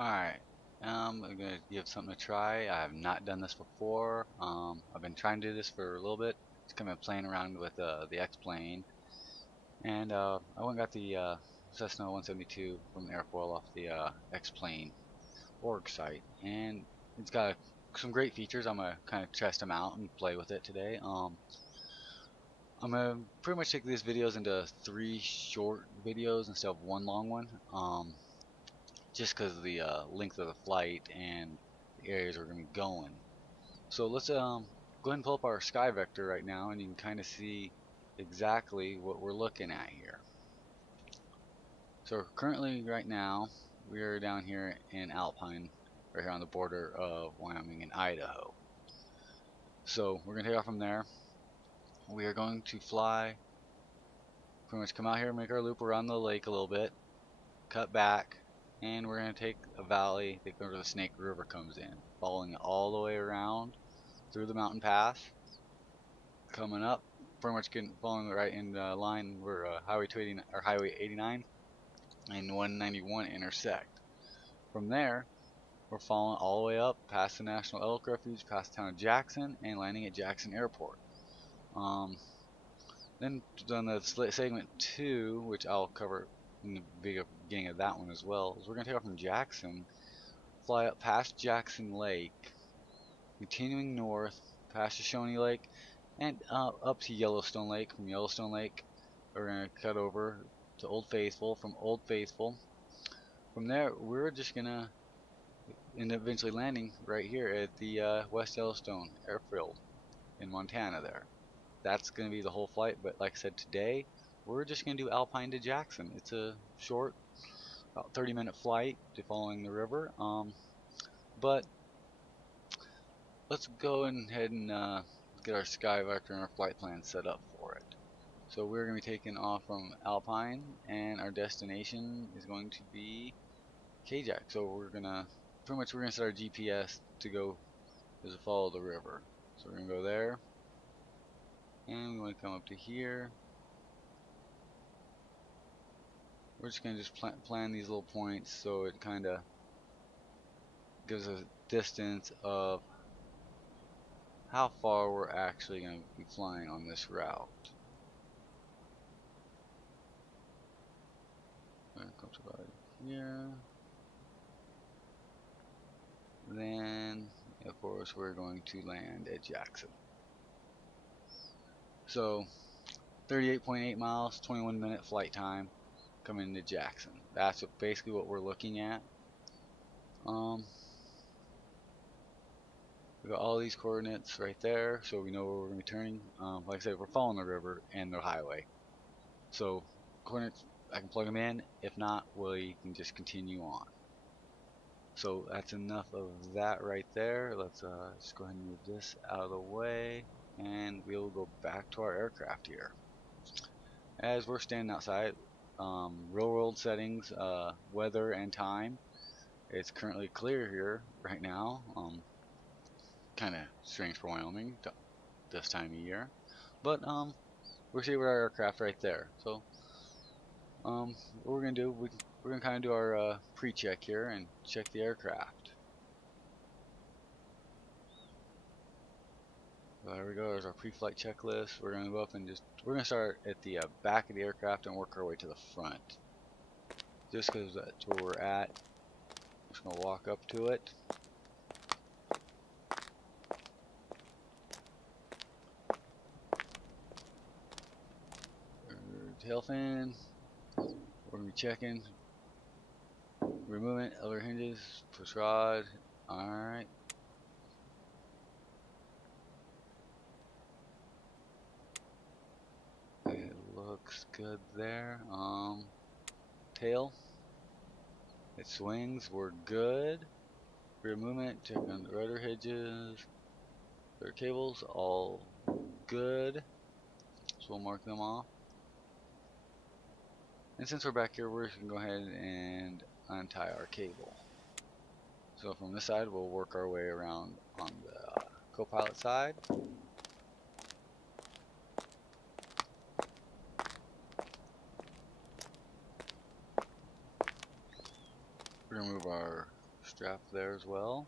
Alright, I'm gonna give something a try. I have not done this before. I've been trying to do this for a little bit. Just kind of playing around with the Xplane, and I went and got the Cessna 172 from the airfoil off the Xplane org site, and it's got some great features. I'm gonna kind of test them out and play with it today. I'm gonna pretty much take these videos into 3 short videos instead of 1 long one. Just because of the length of the flight and the areas we're going to be going. So let's go ahead and pull up our sky vector right now, and you can kind of see exactly what we're looking at here. So currently right now we are down here in Alpine, right here on the border of Wyoming and Idaho. So we're going to take off from there. We are going to fly, pretty much come out here, make our loop around the lake a little bit, cut back, and we're going to take a valley that goes where the Snake River comes in, following it all the way around through the mountain pass, coming up, pretty much following right in line where Highway 289 or Highway 89 and 191 intersect. From there, we're following all the way up past the National Elk Refuge, past the town of Jackson, and landing at Jackson Airport. Then on the segment 2, which I'll cover in the beginning of that one as well, is we're going to take off from Jackson, fly up past Jackson Lake, continuing north past Shoshone Lake, and up to Yellowstone Lake. From Yellowstone Lake, we're going to cut over to Old Faithful. From Old Faithful, from there, we're just going to end up eventually landing right here at the West Yellowstone Airfield in Montana there. That's going to be the whole flight, but like I said, today we're just going to do Alpine to Jackson. It's a short, about 30-minute flight to following the river. But let's go ahead and get our sky vector and our flight plan set up for it. So we're going to be taking off from Alpine, and our destination is going to be Kajak. So we're going to set our GPS to go to follow the river. So we're going to go there, and we want to come up to here. We're just going to just plan these little points so it kind of gives a distance of how far we're actually going to be flying on this route. We're going to come to about here. Then, of course, we're going to land at Jackson. So, 38.8 miles, 21-minute flight time coming into Jackson. That's basically what we're looking at. We got all these coordinates right there, so we know where we're going to be turning. Like I said, we're following the river and the highway. So, coordinates, I can plug them in. If not, we can just continue on. So that's enough of that right there. Let's just go ahead and move this out of the way, and we'll go back to our aircraft here. As we're standing outside, real world settings, weather and time. It's currently clear here right now. Kind of strange for Wyoming this time of year, but we're seeing our aircraft right there. So what we're gonna do, we're gonna kind of do our pre-check here and check the aircraft. There we go. There's our pre-flight checklist. We're gonna go up and we're gonna start at the back of the aircraft and work our way to the front. Just because that's where we're at. I'm just gonna walk up to it. Tail fin. We're gonna be checking rear movement, elevator hinges, push rod. Alright. It looks good there. Tail. It swings, we're good. Rear movement, check on the rudder hinges. Rudder cables, all good. So we'll mark them off. And since we're back here, we're just going to go ahead and untie our cable. So from this side, we'll work our way around on the co-pilot side. We're going to move our strap there as well.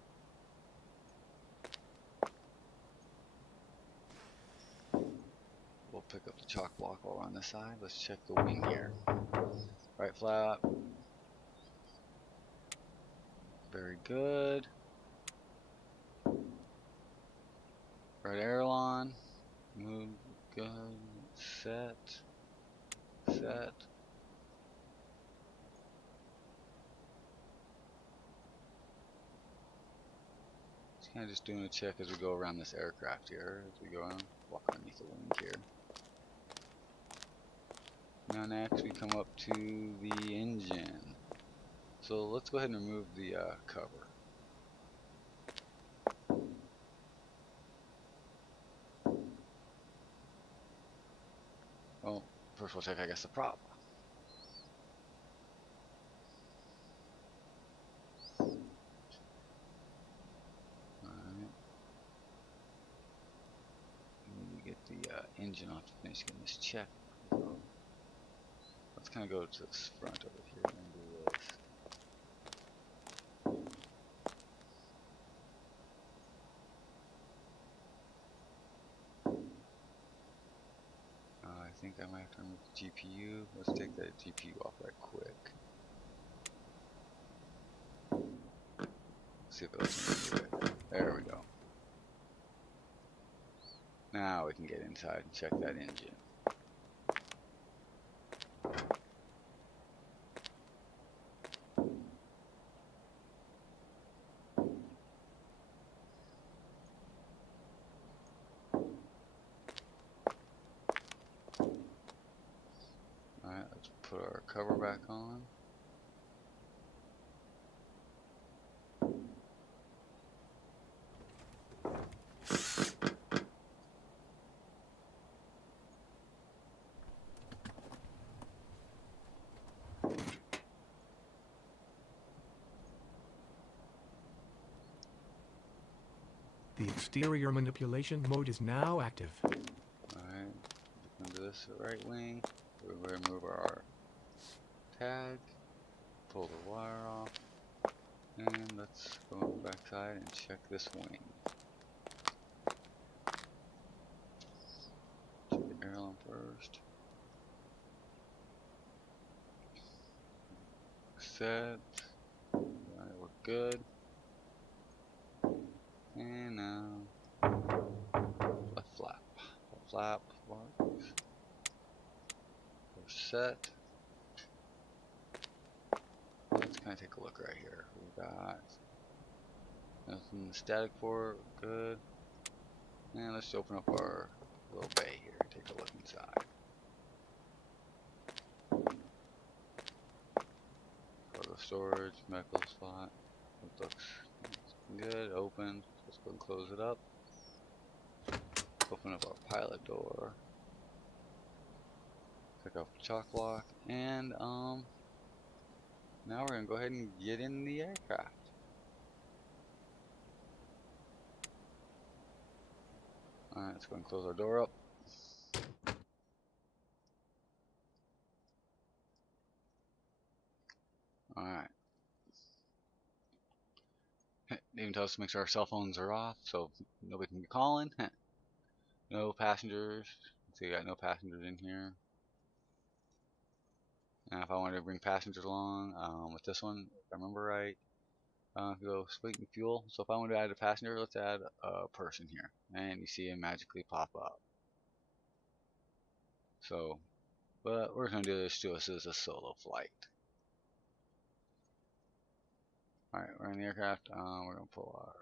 We'll pick up the chalk block while we're on this side. Let's check the wing here. Right flap. Very good. Right aileron. Move. Good. Set. Set. Kind of just doing a check as we go around this aircraft here, as we go around, walk underneath the wing here. Now next we come up to the engine. So let's go ahead and remove the cover. Well, first we'll check, I guess, the prop. Engine off to finish getting this check. Let's kind of go to this front over here and do this. I think I might have to remove the GPU. Let's take that GPU off right quick. See if it lets me do it. There we go. Now we can get inside and check that engine. Alright, let's put our cover back on. The exterior manipulation mode is now active. Alright, look into this right wing. We're going to remove our tag, pull the wire off, and let's go on the back side and check this wing. Check the aileron first. Set. Alright, we're good. And now, left flap. Left flap works. We're set. Let's kind of take a look right here. We got nothing static for it. Good. And let's open up our little bay here. Take a look inside. Cargo storage, medical spot. It looks good. Open. Let's go and close it up. Open up our pilot door. Pick up the chalk block, and now we're gonna go ahead and get in the aircraft. Alright, let's go and close our door up. Alright. It even tells us to make sure our cell phones are off so nobody can be calling. No passengers. So you got no passengers in here. And if I wanted to bring passengers along, with this one, if I remember right, go weight and fuel. So if I wanted to add a passenger, let's add a person here, and you see it magically pop up. So, but we're going to do this to us as a solo flight. Alright, we're in the aircraft. We're going to pull our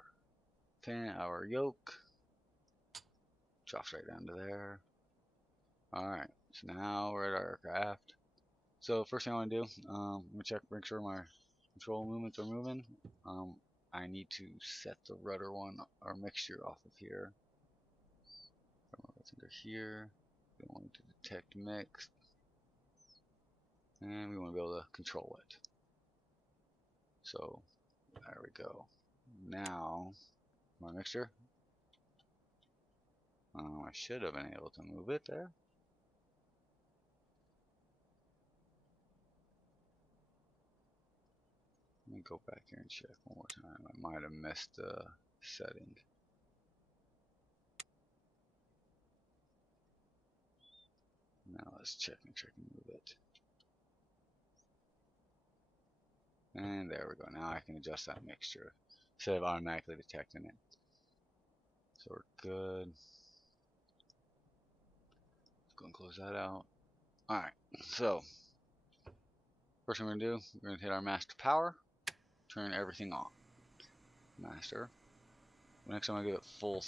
pin, our yoke, drops right down to there. Alright, so now we're at our aircraft. So first thing I want to do, I'm going to check, make sure my control movements are moving. I need to set the rudder one, our mixture off of here. That's under here. We want to detect mix, and we want to be able to control it. So there we go. Now my mixture. I should have been able to move it there. me go back here and check one more time. I might have missed the setting. Now let's check and move it. And there we go. Now I can adjust that mixture instead of automatically detecting it. So we're good. Let's go and close that out. Alright, so first thing we're going to do, we're going to hit our master power, turn everything on. Master. Next I'm going to give it full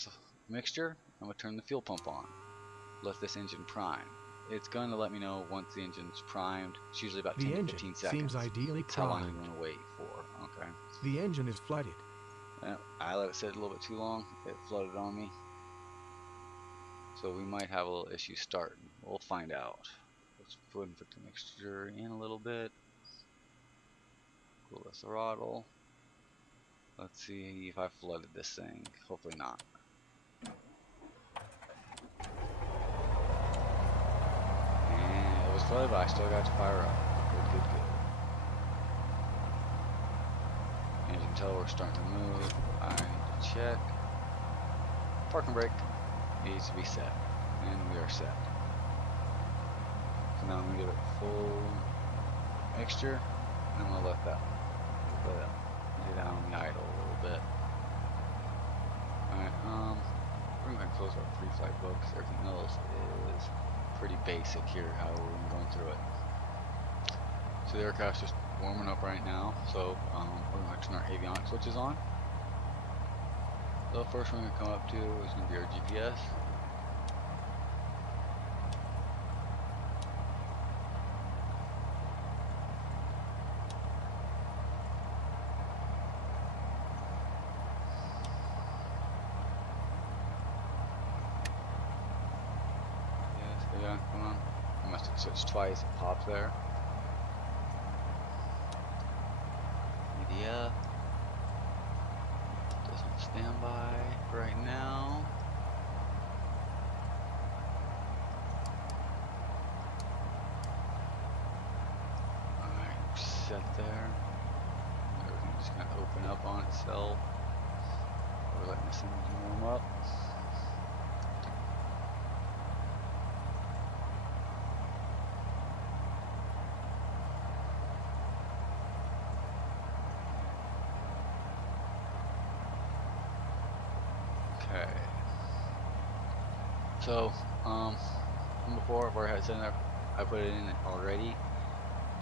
mixture. I'm going to turn the fuel pump on. Let this engine prime. It's going to let me know once the engine's primed. It's usually about 10 to 15 seconds. Seems ideally That's how long primed. you want to wait for. Okay. The engine is flooded. I let it sit a little bit too long. It flooded on me. So we might have a little issue starting. We'll find out. Let's put the mixture in a little bit. Cool the throttle. Let's see if I flooded this thing. Hopefully not. And it was flooded, but I still got to fire up. Good. And you can tell we're starting to move. I need to check. Parking brake needs to be set. And we are set. So now I'm going to give it full mixture. And I'm going to let that lay down the idle a little bit. Alright, we're going to close our pre-flight books. Everything else is pretty basic here, how we're going through it. So the aircraft's just warming up right now, so we're going to turn our avionics switches on. The first one we're going to come up to is going to be our GPS. Yeah, come on. I must have switched twice. It popped there. Media. Doesn't stand by right now. Alright, we're set there. Everything's just going to open up on itself. We're letting this thing warm up. Okay. So, before where I had set it up, I put it in already.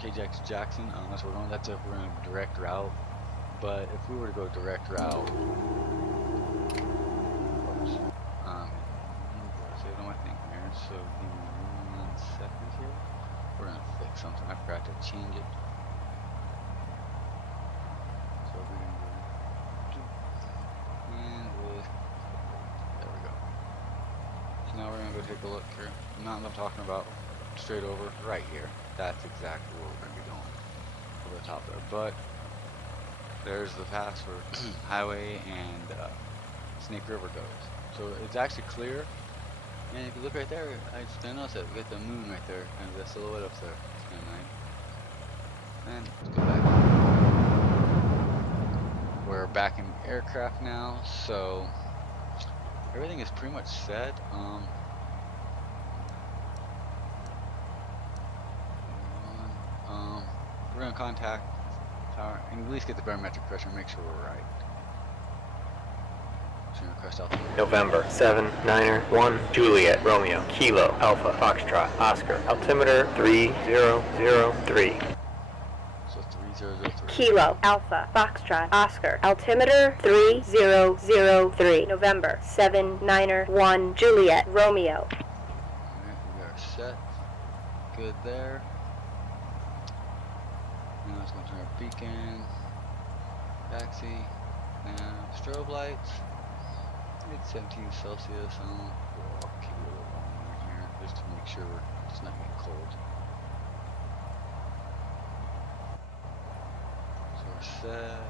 KJX Jackson, that's where we're going. That's if we're in a direct route. But if we were to go direct route, save on my thing here. So give me 1 second here. We're gonna fix something. I forgot to change it. So we're gonna do, and there we go. So now we're gonna go take a look here. The mountain I'm talking about, straight over, right here. That's exactly where we're gonna be going. Over the top there. But there's the pass where Highway and Snake River goes. So it's actually clear. And if you look right there, I just noticed that we got the moon right there, and the silhouette up there. It's kind of nice. And let's go back. We're back in aircraft now, so everything is pretty much set. We're gonna contact tower and at least get the barometric pressure and make sure we're right. November 791 Juliet Romeo Kilo Alpha Foxtrot Oscar altimeter 3003. So 3003. Kilo Alpha Foxtrot Oscar altimeter 3003. November 791 Juliet Romeo. Alright, we are set. Good there. Now let's go to our beacon. Taxi. Now strobe lights. It's 17 Celsius. We'll keep it a little longer here just to make sure it's not getting cold. So we're set.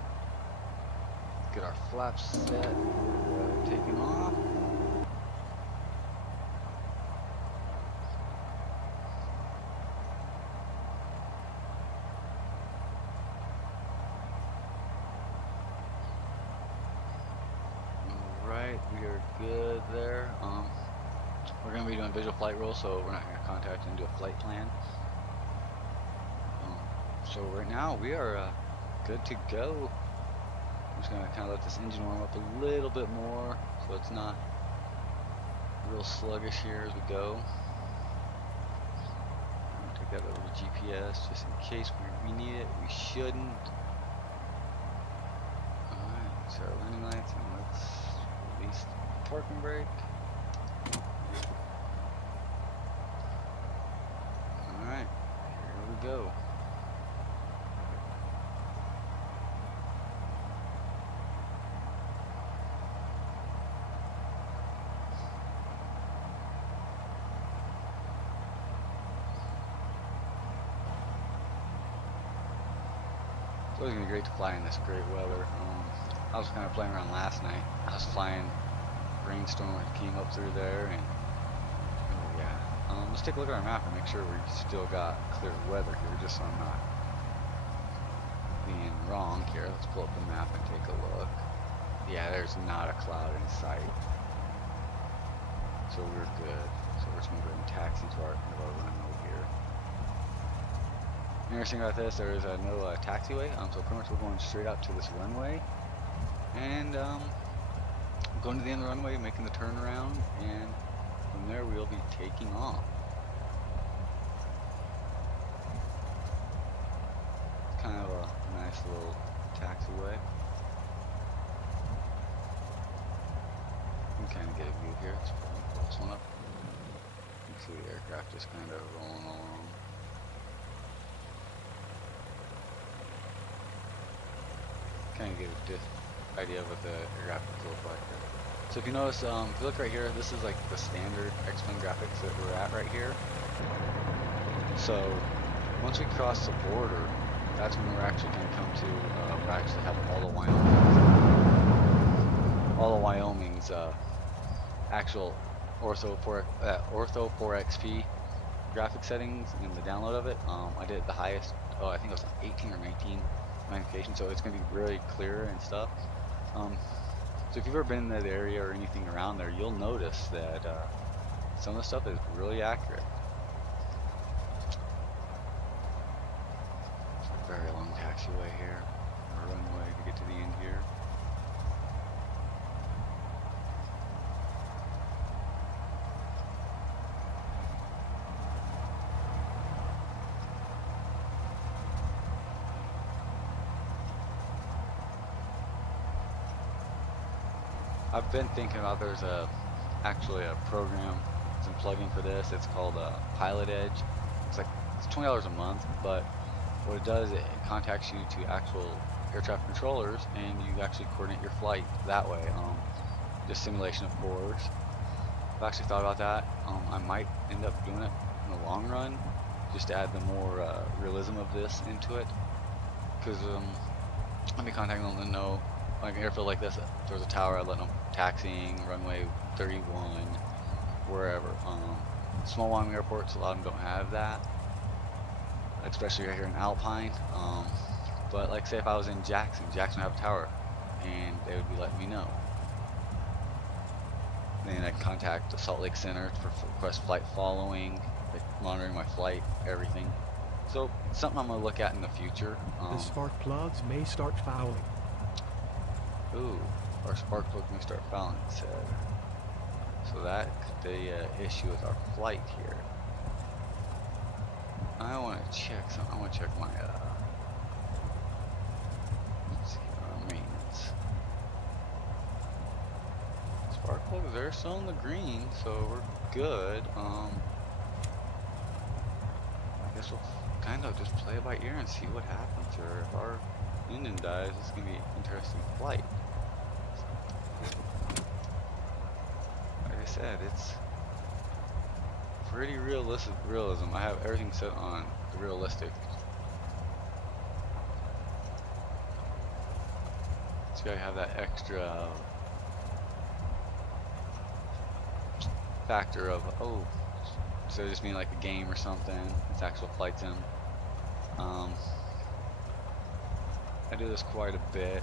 Get our flaps set. Taking off. Alright, we are good there. We're going to be doing visual flight rules, so we're not going to contact and do a flight plan. So right now we are good to go. I'm just going to kind of let this engine warm up a little bit more so it's not real sluggish here as we go. I'll take that over to GPS just in case we need it. We shouldn't. Alright, so our landing lights, and let's release the parking brake. Alright, here we go. It's always going to be great to fly in this great weather. I was kind of playing around last night. I was flying rainstorm that came up through there, and yeah. Let's take a look at our map and make sure we still got clear weather here, just so I'm not being wrong here. Let's pull up the map and take a look. Yeah, there's not a cloud in sight, so we're good. So we're just going to go and taxi to our runway here. Interesting about this, there is no taxiway, so pretty much we're going straight out to this runway, and going to the end of the runway, making the turnaround, and from there we'll be taking off. Kind of a nice little taxiway. You can kind of get a view here. Let's pull this one up. You can see the aircraft just kind of rolling along. Kind of get a idea of what the graphics look like. So if you notice, if you look right here, this is like the standard Xplane graphics that we're at right here. So once we cross the border, that's when we're actually going to come to, we actually have all the Wyoming's actual Ortho 4XP graphic settings and the download of it. I did the highest, I think it was 18 or 19 magnification, so it's going to be really clear and stuff. So if you've ever been in that area or anything around there, you'll notice that some of the stuff is really accurate. It's a very long taxiway here, or runway to get to the end here. I've been thinking about there's actually a program, some plugin for this. It's called Pilot Edge. It's $20 a month, but what it does, it contacts you to actual air traffic controllers, and you actually coordinate your flight that way. Just simulation, of course. I've actually thought about that. I might end up doing it in the long run, just to add the more realism of this into it. Because I'll be contacting them to know, like an airfield like this, there's a tower, I let them taxiing, runway 31, wherever. Small Wyoming airports, a lot of them don't have that, especially right here in Alpine. But like say if I was in Jackson would have a tower, and they would be letting me know. Then I can contact the Salt Lake Center for request flight following, monitoring my flight, everything. So it's something I'm going to look at in the future. The spark plugs may start fouling. Ooh, our spark plug may start fouling, it said. So that could be an issue with our flight here. I want to check something. I want to check my let's see, maintenance. Spark plugs are still in the green, so we're good. I guess we'll kind of just play it by ear and see what happens, or if our engine dies, it's gonna be an interesting flight. Like I said, it's pretty realism. I have everything set on the realistic. So you gotta have that extra factor of, oh, so just mean like a game or something. It's actual flight sim. I do this quite a bit.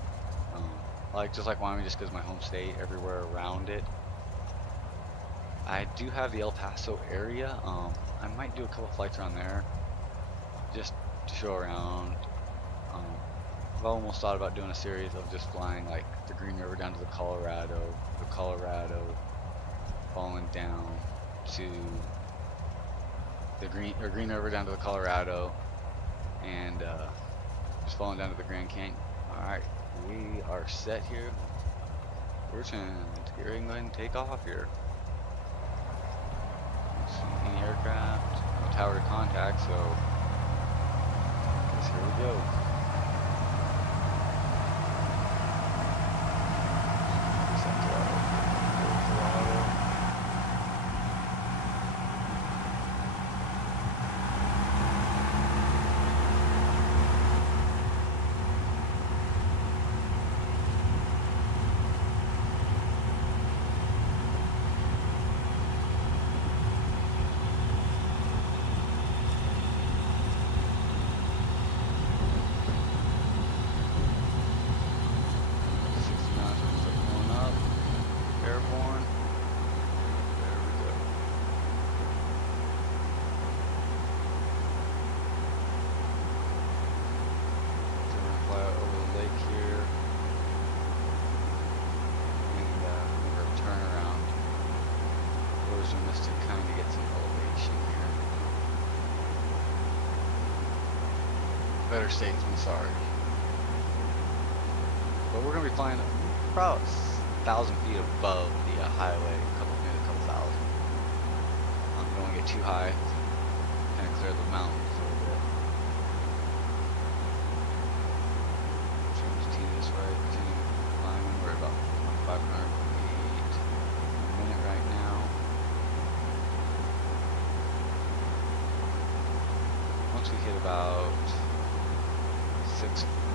like just like Wyoming, just because my home state, everywhere around it. I do have the El Paso area. I might do a couple flights around there, just to show around. I've almost thought about doing a series of just flying like the Green River down to the Colorado, falling down to the Green River down to the Colorado, and just falling down to the Grand Canyon. All right, we are set here. We're just gonna get ready and go ahead and take off here. Any aircraft, no tower to contact, so I guess here we go. Better states, I'm sorry. But we're gonna be flying about 1,000 feet above the highway, maybe a couple thousand. Don't want to get too high, kind of clear the mountains a little bit. Change T this way, continue climbing. We're about 500 feet a minute right now. Once we hit about 6,500,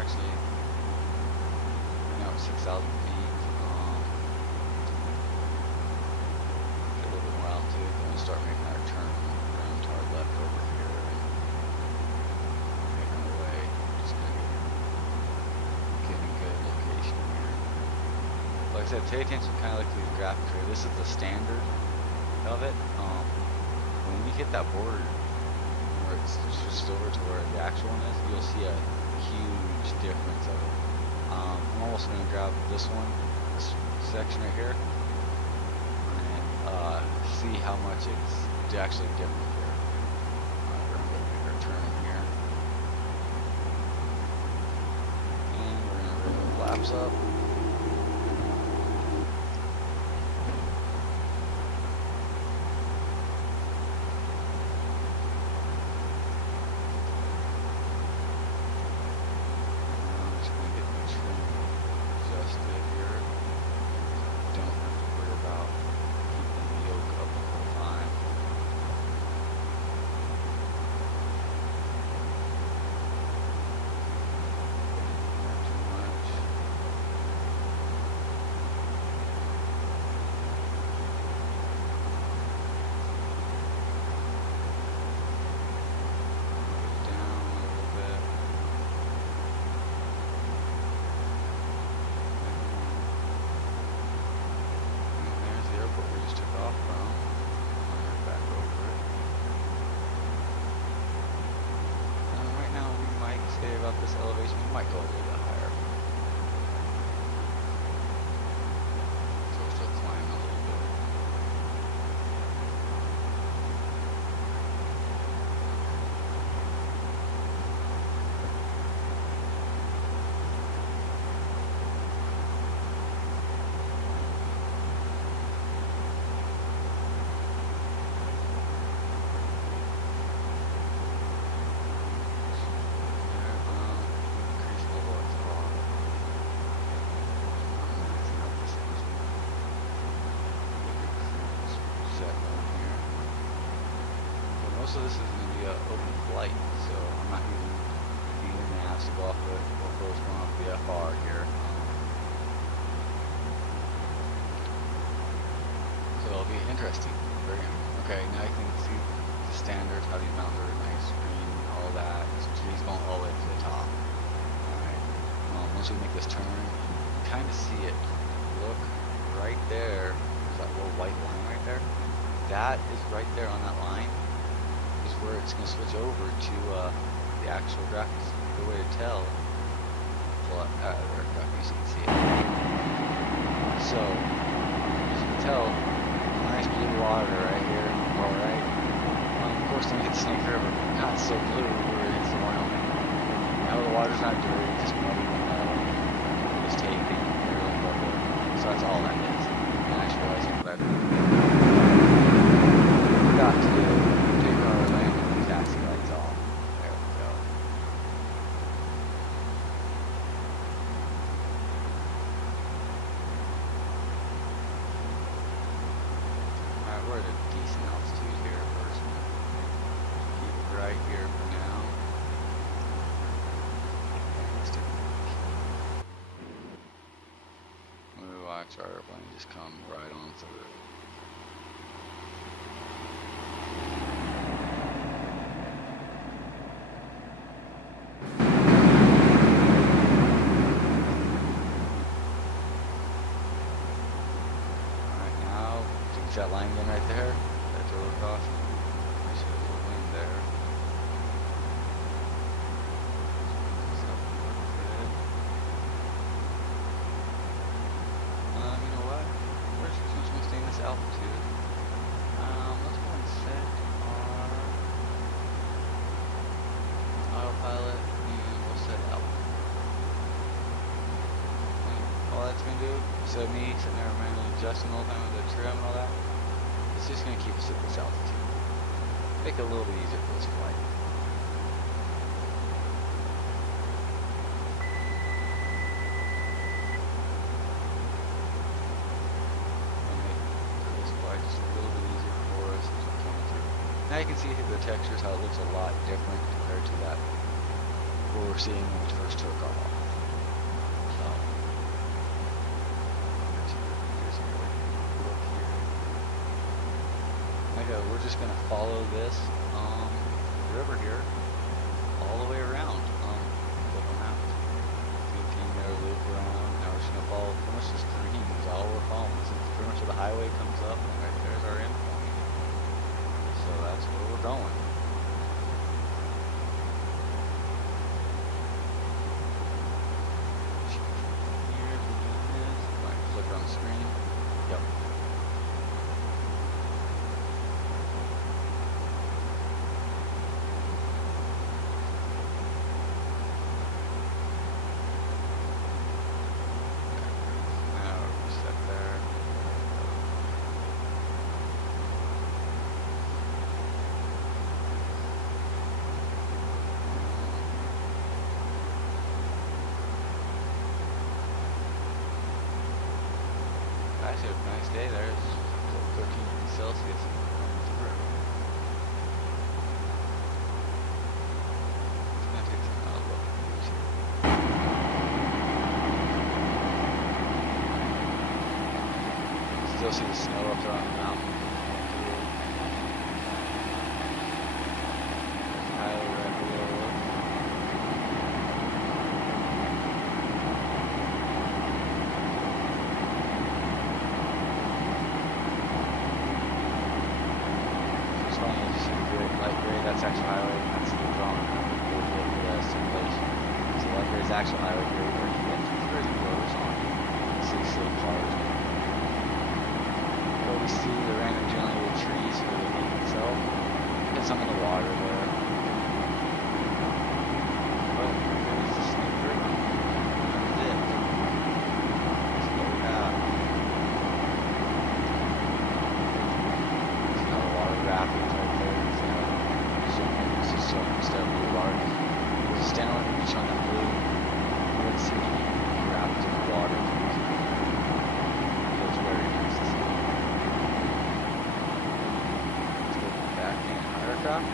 actually, now it's 6,000 feet. Get a little bit more altitude, then we'll start making our turn around to our left over here and making our way. Just gonna get in a good location here. Like I said, pay attention kind of like to these graphics here. This is the standard of it. When we hit that border, where it's switched over to where the actual one is, you'll see a huge difference of it. I'm almost going to grab this one, this section right here, and see how much it's actually different here. We're going to make our turn here, and we're going to bring the flaps up. This elevation might go a little bit higher. So we're still climbing a little bit. Most of this is going to be an open flight, so I'm not even being asked to go off the GoPro's going off the FR here. So it'll be interesting. Okay, now you can see the standard, how these mountains are nice, green, all that. This tree's going all the way to the top. Alright. Once once we make this turn, you can kind of see it. Look right there. There's that little white line right there. That is right there on that line is where it's going to switch over to the actual graphics. The way to tell, pull up out of the aircraft so you can see it. So, as you can tell, nice blue water right here, alright. Of course, then we get the Snake River, not so blue where it hits the Wyoming. Now the water's not dirty, just muddy and just taking so that's all that is. And I just realized what I forgot to do. Take our landing and taxi lights off. There we go. Alright, we're at a decent altitude here first. Keep it right here for now. We watch our airplane just come right on through. Alright, now, take that line in right there. That's over caution. Make sure there's a wind there. You know what? We're just going to stay in this altitude. Let's go and set our autopilot and we'll set Alpha. All that's going to do, instead of me sitting there manually adjusting all the time with the trim and all that, it's just going to keep us at this altitude. Make it a little bit easier for this flight. Now you can see the textures, how it looks a lot different compared to that what we were seeing when we first took off. So, here's a look here. Okay, we're just going to follow this river here all the way around. Flip them out. 15 there, loop around. Now we're just going to follow pretty much this green is all we're following. This is pretty much where the highway comes up, and right there's our end point. So that's where we're going. Here, if we do this, if I click on the screen. Yep. Now we're set there. Actually, a nice day there. It's 13 degrees Celsius. It's going to take some look at these here. Still see the snow up there on the mountain. Highly recommend. Light gray, that's actual highway, and that's the drawing for the simulation. So light gray is actual highway gray, where you get pretty close on 6 little cars. But we see the random generally with trees for the lake itself. Get some in the water there. But there's the Snake River. That's it. That's what we have. See how the water rapids right there. Instead of blue water, there's a stand on the beach on that blue. You would see rapids in the water. It's very nice to see. Let's go back in our aircraft.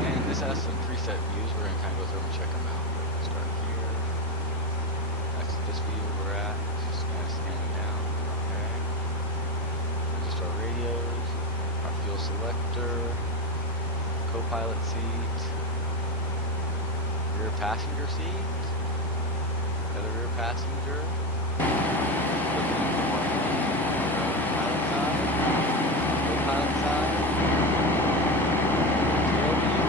And this has some preset views. We're going to kind of go through and check them out. We'll start here. That's this view we're at. It's just kind of scanning down. Okay. Just our radios. Our fuel selector, co-pilot seat, rear passenger seat. The other rear passenger. Looking at the pilot side. Co-pilot side. Tail view.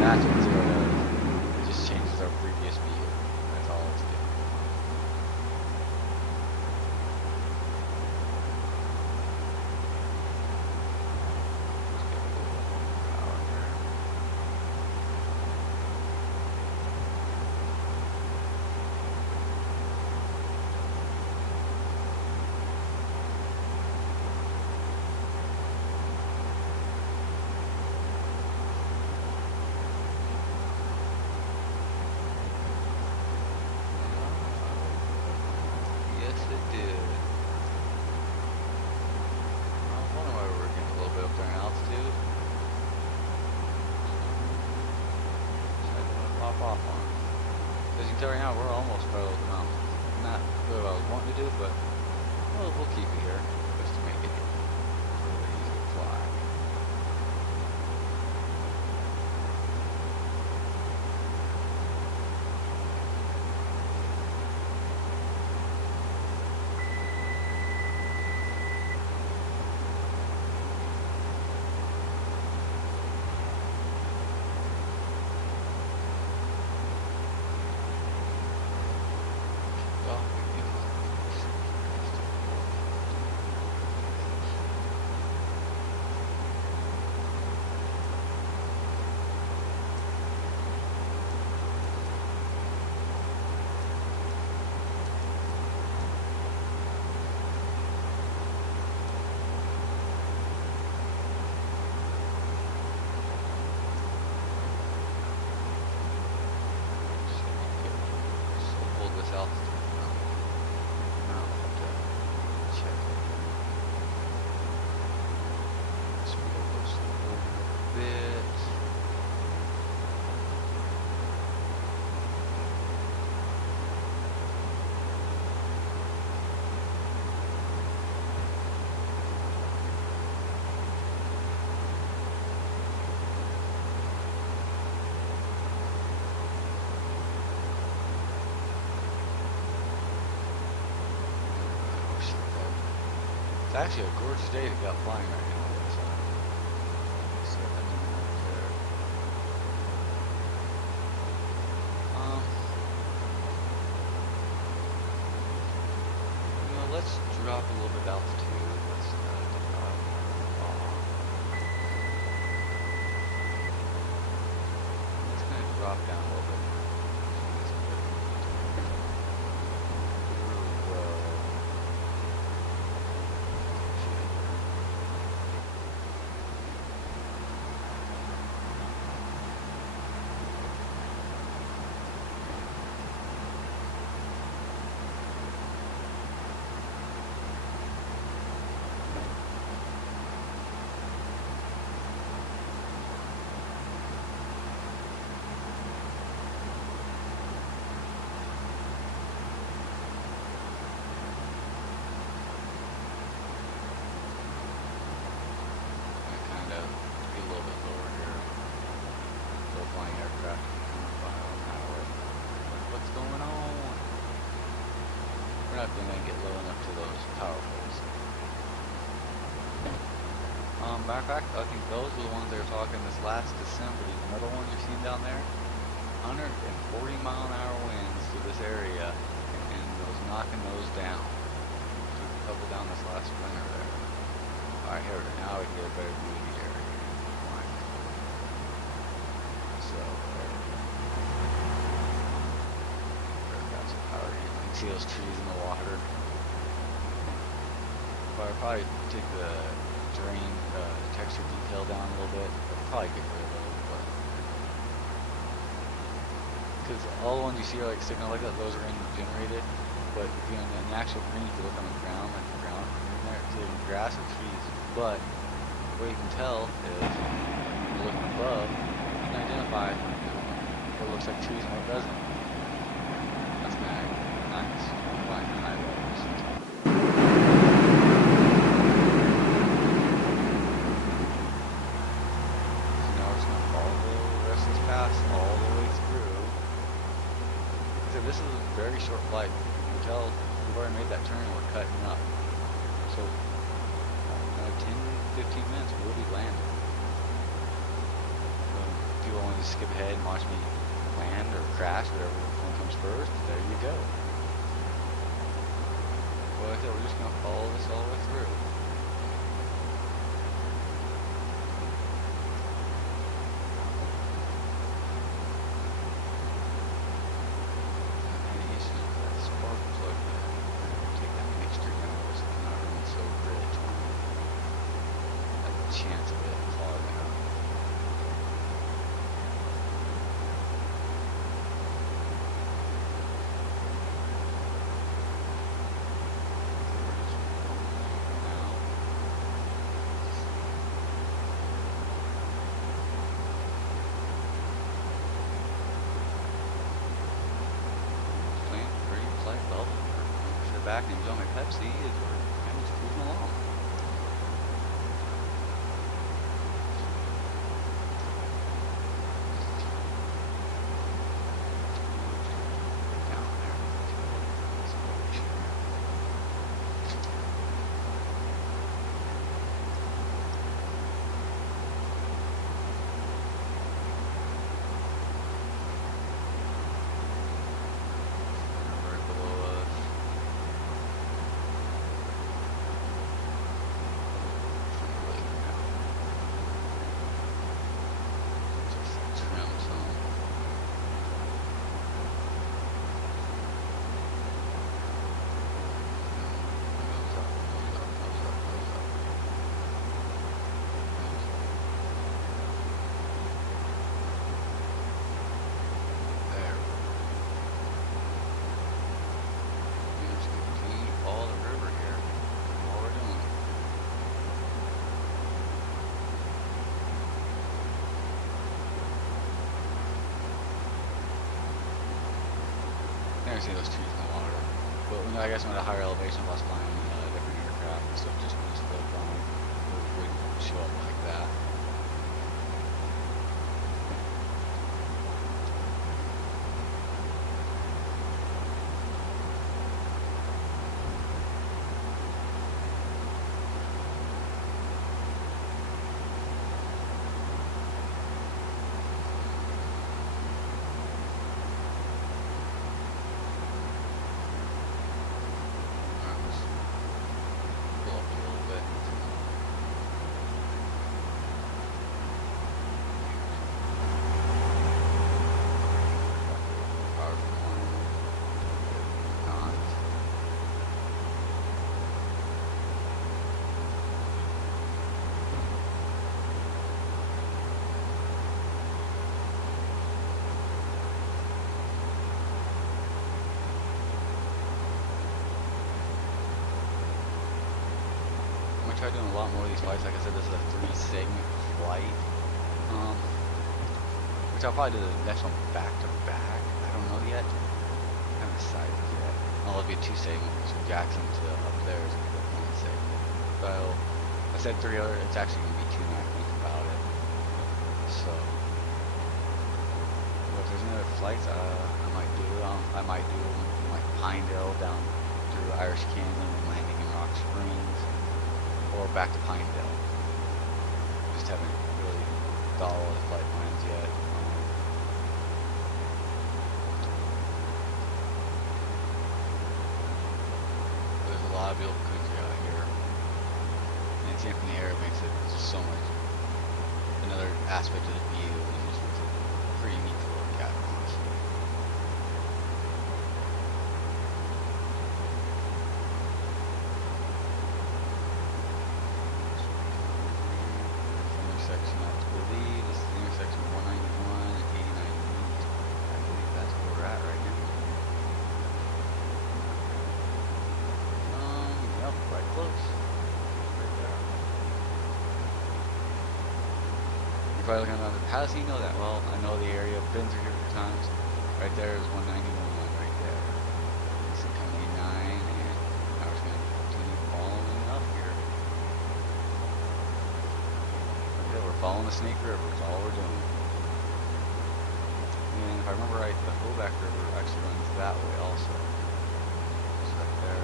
That's what zero does. It just changes our previous view. That's all it's doing. Yes, it did. I was wondering why we were getting a little bit up there in altitude. Decided to pop off on it. As you can tell right now, we're almost parallel to the mountain. Not what I was wanting to do, but we'll keep it here just to make it really easy to fly. Well, so hold this altitude now. Now check it. Speed up those a little bit. It's actually a gorgeous day to get flying right now. So that means there. Let's drop a little bit of altitude. Let's Let's kind of drop down a little bit. Then I get low enough to those power poles. Matter of fact, I think those are the ones they were talking this last December. These metal ones you've seen down there, 140 mile an hour winds through this area, and it was knocking those down. Took a couple down this last winter there. All right, here we go. Now we can get a better view of the area. Right. So there we go. Got some power here. You can see those trees in the water. But I'll probably take the drain texture detail down a little bit. I'll probably get rid of those, but because all the ones you see are like sticking out like that, those are generated. But if you in the actual green, if you look on the ground, like the ground in there, it's either grass or trees. But what you can tell is when you're looking above, you can identify what looks like trees and what doesn't. That's kind of nice. grass all the way through. So this is a very short flight. You can tell we've already made that turn and we're cutting up. So 10, 15 minutes we'll be landing. So if people want to skip ahead and watch me land or crash, whatever one comes first, there you go. Well, like I said, we're just going to follow this all the way through. Chance of it falling out. Playing pretty flight level. Sit back and enjoy my Pepsi as we're kind of just cruising along. See those trees in the water, but I guess when at a higher elevation, if I was flying different aircraft and stuff, just when it's slow down, it would show up like that. Try doing a lot more of these flights. Like I said, this is a 3-segment flight, which I'll probably do the next one back to back. I don't know yet. I haven't decided yet. It'll be a 2-segment, so Jackson to up there is going to be 1 segment. So I said 3 other. It's actually going to be 2 now I think about it. So, but if there's any other flights I might do. I might do like Pinedale down through Irish Canyon and landing in Rock Springs. Or back to Pinedale. Just haven't really thought all the flight plans yet. There's a lot of beautiful country out here. And it's in the air makes it just so much another aspect of the view, and just makes it pretty neat to look at, honestly. Intersection, I believe this is the intersection of 191 and 89 East. I believe that's where we're at right now. Yep, right close. Right there. You're probably looking around, how does he know that? Well, I know the area, I've been through here a few times. Right there is 191 right there. This is coming 89, and I was going to continue following up here. Yeah, we're following the Snake River, is all we're doing. I remember right, the Hoback River actually runs that way also. It's right there.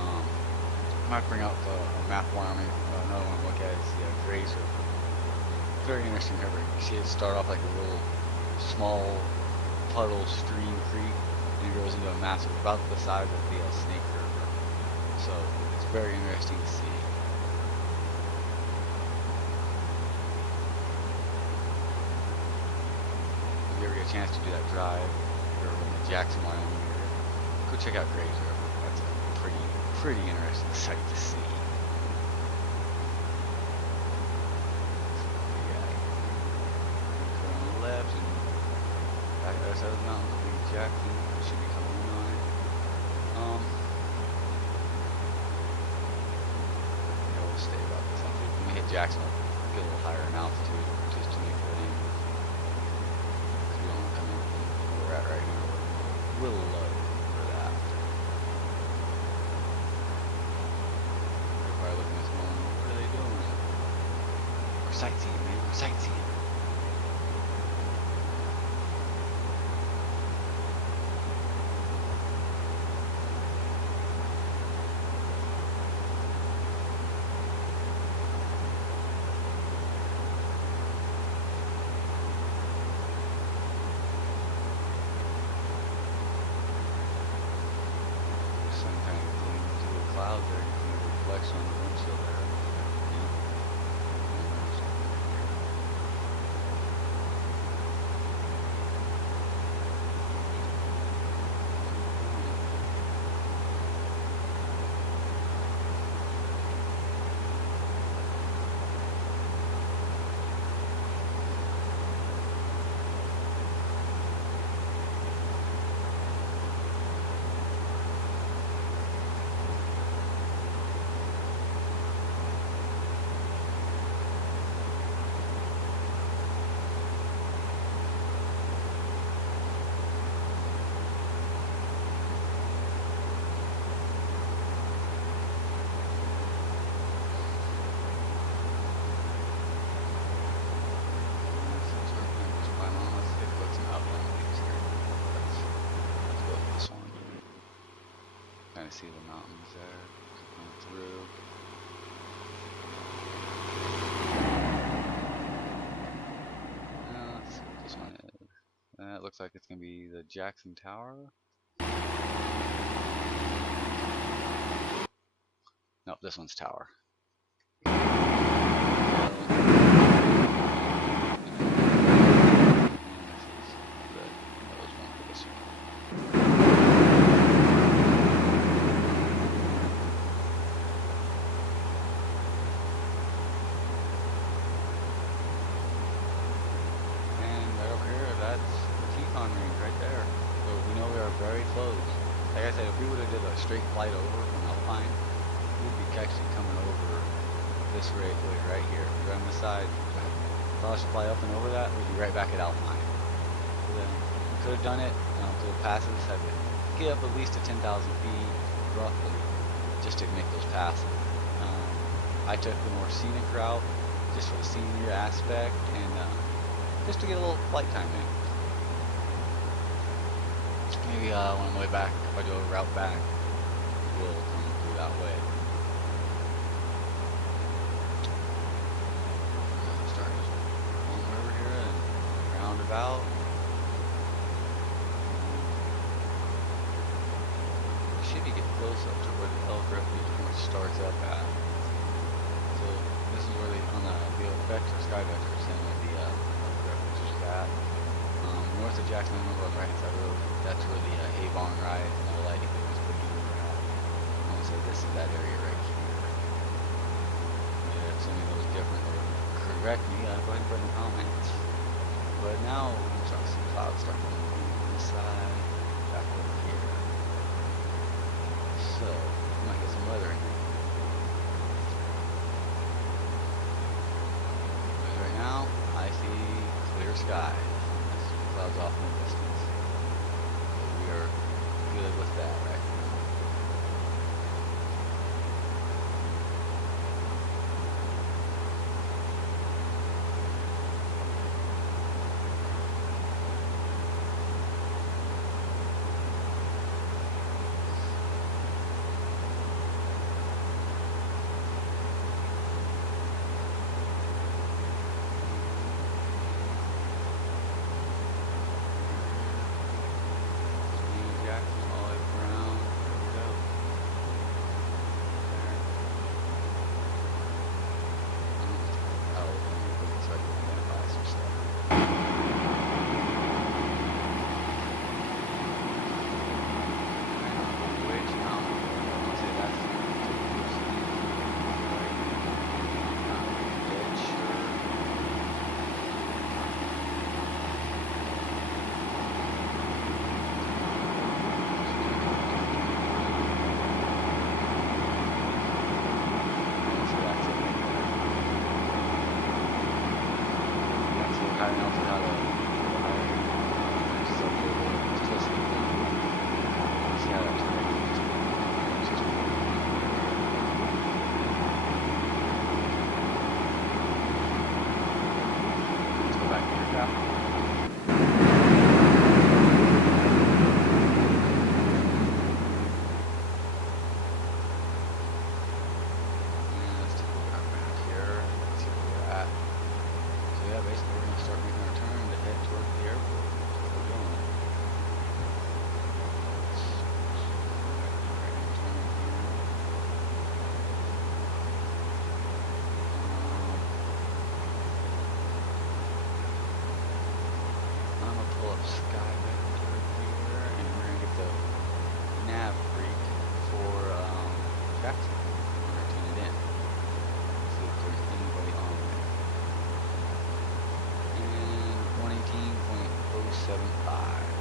I might bring out the map Wyoming. Another one to look at is the Grays River. Very interesting river. You see it start off like a little small puddle stream creek, and it goes into a massive, about the size of the Snake River. So it's very interesting to see. If you ever get a chance to do that drive, or in the Jackson, Wyoming area, go check out Grays River. That's a pretty interesting sight to see. Left and back to the other side of the mountain will be Jackson. Should be coming in on it. Yeah, we'll stay about this altitude. When we hit Jackson, we'll get a little higher in altitude just to make it in. Because we don't want to come in where we're at right now. We're a little low for that. They're probably looking at us going, what are they doing? We're sightseeing, man. We're sightseeing. Clouds there, you can reflect on the windshield there. Kind of see the mountains there going through. Let's see what this one is. It looks like it's going to be the Jackson Tower. Nope, this one's Tower. Very close. Like I said, if we would have did a straight flight over from Alpine, we'd be actually coming over this way right here. We're on this side. If I was to fly up and over that, we'd be right back at Alpine. So then we could have done it to the passes, had to get up at least to 10,000 feet, roughly, just to make those passes. I took the more scenic route, just for the senior aspect, and just to get a little flight time in. Maybe when I'm way back, if I do a route back, we'll come through that way. Start going over here and roundabout. We should be getting close up to where the Elk Refuge pretty much starts up at. So this is where on the vector, sky vector, saying where the Elk Refuge is at. North of Jackson, over on the right hand side of the road, that's where the hay barn ride and the lighting that was put in at. I want to say this is that area right here. Yeah, if somebody knows different or correct me, go ahead and put in the comments. But now we're going to start to see clouds start coming from this side, back over here. So, we might get some weather in here. But right now, I see clear skies. Clouds off in the distance. So we are good with that right now. 275.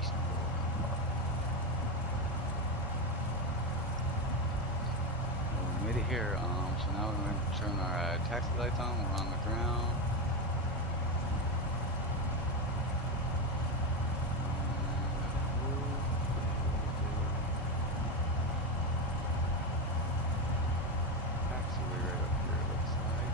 Aviation. Well, we made it here. So now we're going to turn our taxi lights on. We're on the ground. Taxiway right up here, it looks like.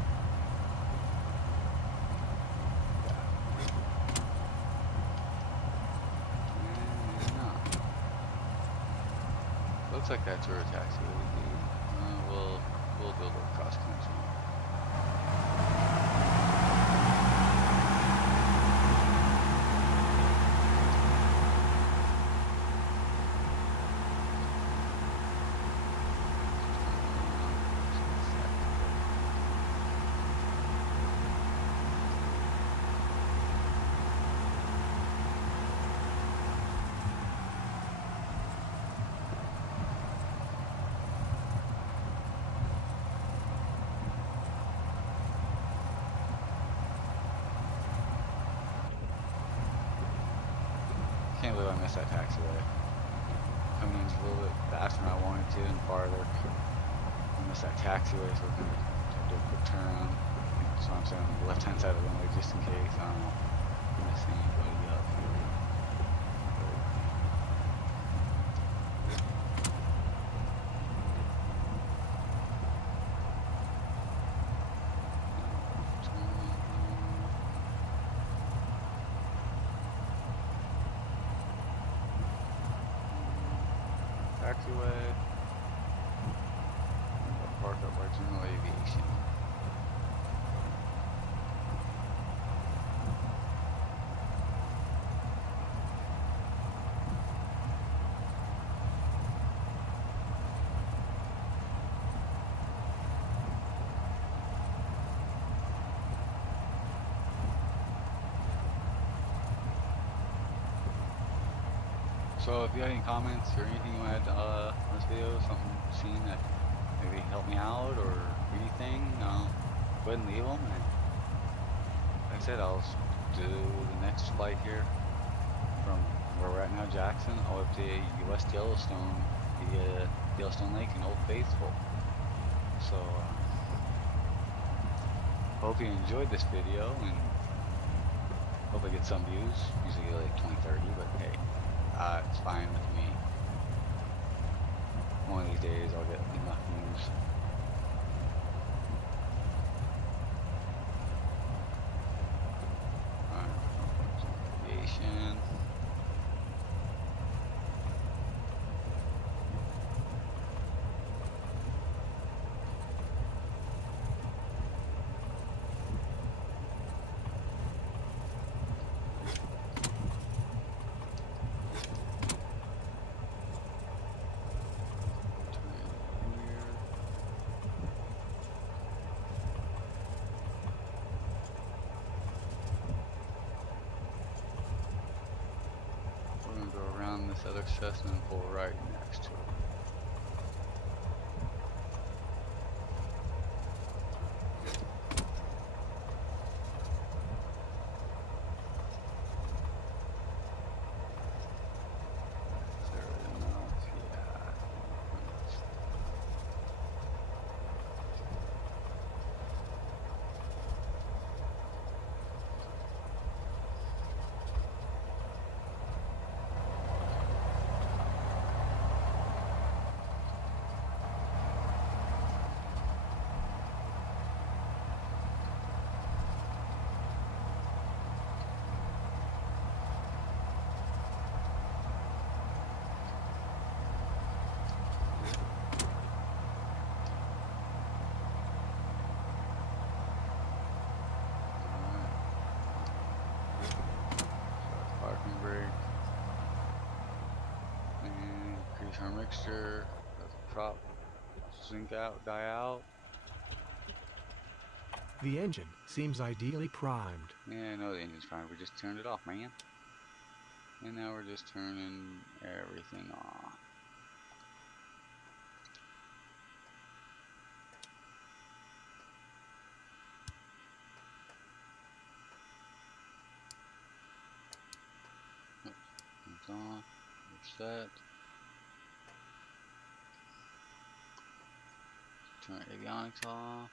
Looks like that's where a taxi would be. We'll build a cross connection. Can't believe I missed that taxiway. Coming in a little bit faster than I wanted to and farther. I missed that taxiway, so we're gonna do a quick turn. So I'm saying on the left hand side of the runway just in case I don't miss anybody up here. Taxiway. Park up by General Aviation. So if you have any comments or anything you want to add on this video, something you've seen that maybe help me out or anything, go ahead and leave them. And like I said, I'll do the next flight here from where we're at now, Jackson, all up to West Yellowstone, via Yellowstone Lake and Old Faithful. So hope you enjoyed this video and hope I get some views. Usually like 20, 30, but hey. It's fine with me. One of these days I'll get enough views. Alright, aviation. Go around this other Cessna and pull right next to it. Our mixture, let the prop sink out, die out. The engine seems ideally primed. Yeah, I know the engine's fine. We just turned it off, man. And now we're just turning everything off. lights on. We're set. Turn avionics off.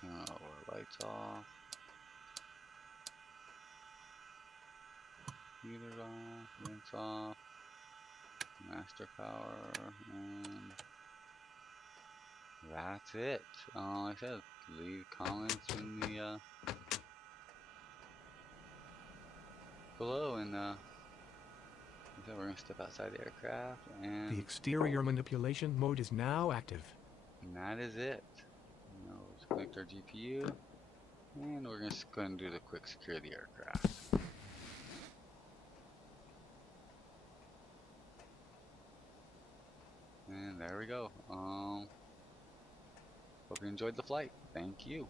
Turn our lights off. Heater off. Vents off. Master power. And that's it. Like I said, leave comments in the below, and so we're gonna step outside the aircraft, and The exterior manipulation mode is now active. that is it. Now let's connect our GPU, and we're just going to do the quick secure the aircraft. And there we go. Hope you enjoyed the flight. Thank you.